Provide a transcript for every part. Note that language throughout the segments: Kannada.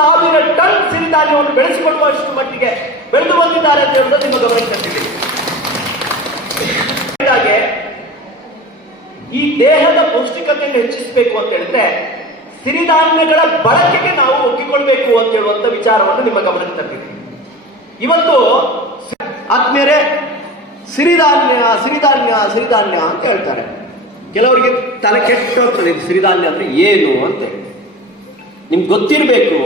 10,000 ಟನ್ ಸಿರಿಧಾನ್ಯವನ್ನು ಬೆಳೆಸಿಕೊಳ್ಳುವಷ್ಟು ಮಟ್ಟಿಗೆ ಬೆಳೆದು ಬಂದಿದ್ದಾರೆ ಅಂತ ಹೇಳುವುದು ನಿಮ್ಮ ಗಮನಕ್ಕೆ ತಂದಿದೆ. ಹಾಗೆ ಈ ದೇಹದ ಪೌಷ್ಟಿಕತೆಯನ್ನು ಹೆಚ್ಚಿಸಬೇಕು ಅಂತ ಹೇಳಿದ್ರೆ ಸಿರಿಧಾನ್ಯಗಳ ಬಳಕೆಗೆ ನಾವು ಒಗ್ಗಿಕೊಳ್ಬೇಕು ಅಂತ ಹೇಳುವಂತ ವಿಚಾರವನ್ನು ನಿಮ್ಮ ಗಮನಕ್ಕೆ ತಂದಿದೆ. ಇವತ್ತು ಆತ್ಮೀಯರೇ, ಸಿರಿಧಾನ್ಯ ಸಿರಿಧಾನ್ಯ ಸಿರಿಧಾನ್ಯ ಅಂತ ಹೇಳ್ತಾರೆ. ಕೆಲವರಿಗೆ ತಲೆ ಕೆಟ್ಟೋಗ್ತದೆ ಸಿರಿಧಾನ್ಯ ಅಂದ್ರೆ ಏನು ಅಂತ. ನಿಮ್ಗೆ ಗೊತ್ತಿರಬೇಕು,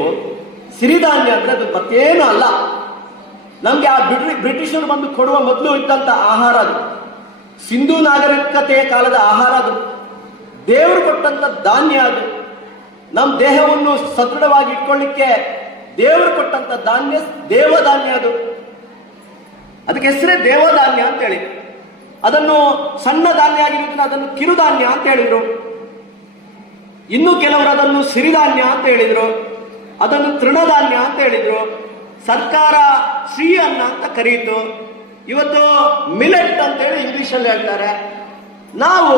ಸಿರಿಧಾನ್ಯ ಅಂದ್ರೆ ಅದು ಮತ್ತೇನು ಅಲ್ಲ. ನಮ್ಗೆ ಆ ಬ್ರಿಟಿಷರು ಬಂದು ಕೊಡುವ ಮೊದಲು ಇದ್ದಂತ ಆಹಾರ ಅದು. ಸಿಂಧೂ ನಾಗರಿಕತೆಯ ಕಾಲದ ಆಹಾರ ಅದು. ದೇವರು ಕೊಟ್ಟಂತ ಧಾನ್ಯ ಅದು. ನಮ್ಮ ದೇಹವನ್ನು ಸದೃಢವಾಗಿ ಇಟ್ಕೊಳ್ಳಿಕ್ಕೆ ದೇವರು ಕೊಟ್ಟಂತ ಧಾನ್ಯ ದೇವಧಾನ್ಯ ಅದು. ಅದಕ್ಕೆ ಹೆಸರೇ ದೇವಧಾನ್ಯ ಅಂತ ಹೇಳಿ. ಅದನ್ನು ಸಣ್ಣ ಧಾನ್ಯ ಆಗಿರೋದ್ರಿಂದ ಅದನ್ನು ಕಿರುಧಾನ್ಯ ಅಂತ ಹೇಳಿದ್ರು. ಇನ್ನು ಕೆಲವರು ಅದನ್ನು ಸಿರಿಧಾನ್ಯ ಅಂತ ಹೇಳಿದ್ರು, ಅದನ್ನು ತೃಣಧಾನ್ಯ ಅಂತ ಹೇಳಿದ್ರು. ಸರ್ಕಾರ ಶ್ರೀ ಅನ್ನ ಅಂತ ಕರೀತು. ಇವತ್ತು ಮಿಲೆಟ್ ಅಂತ ಹೇಳಿ ಇಂಗ್ಲಿಷ್ ಅಲ್ಲಿ ಹೇಳ್ತಾರೆ. ನಾವು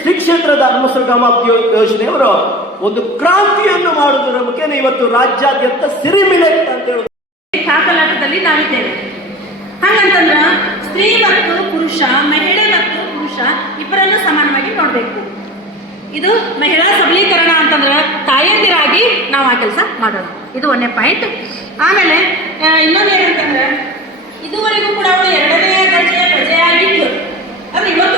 ಶ್ರೀ ಕ್ಷೇತ್ರದ ಅಗ್ನಿಸರ್ಗಾಮಾಬ್ದಿ ಯೋಜನೆಯವರು ಒಂದು ಕ್ರಾಂತಿಯನ್ನು ಮಾಡುವುದರ ಮುಖೇನ ಇವತ್ತು ರಾಜ್ಯಾದ್ಯಂತ ಸಿರಿ ಮಿಲೆಟ್ ಅಂತ ಹೇಳುದು ಕಾಕಲಾಟದಲ್ಲಿ ನಾವಿದ್ದೇವೆ. ಹಾಗಂತಂದ್ರ ಸ್ತ್ರೀ ಮತ್ತು ಪುರುಷ, ಮಹಿಳೆ ಮತ್ತು ಪುರುಷ ಇಬ್ಬರನ್ನು ಸಮಾನವಾಗಿ ನೋಡ್ಬೇಕು. ಇದು ಮಹಿಳಾ ಸಬಲೀಕರಣ ಅಂತಂದ್ರೆ ತಾಯಂದಿರಾಗಿ ನಾವು ಆ ಕೆಲಸ ಮಾಡೋಣ. ಇದು ಒಂದೇ ಪಾಯಿಂಟ್. ಆಮೇಲೆ ಇನ್ನೊಂದು ಏನಂತಂದ್ರೆ, ಇದುವರೆಗೂ ಕೂಡ ಅವಳು 2ನೇ ದರ್ಜೆಯ ಪ್ರಜೆಯಾಗಿದ್ದು ಆದ್ರೆ ಇವತ್ತು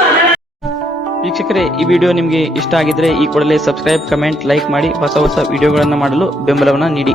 ವೀಕ್ಷಕರೇ, ಈ ವಿಡಿಯೋ ನಿಮಗೆ ಇಷ್ಟ ಆಗಿದ್ರೆ ಈ ಕೂಡಲೇ ಸಬ್ಸ್ಕ್ರೈಬ್, ಕಮೆಂಟ್, ಲೈಕ್ ಮಾಡಿ ಹೊಸ ವಿಡಿಯೋಗಳನ್ನು ಮಾಡಲು ಬೆಂಬಲವನ್ನು ನೀಡಿ.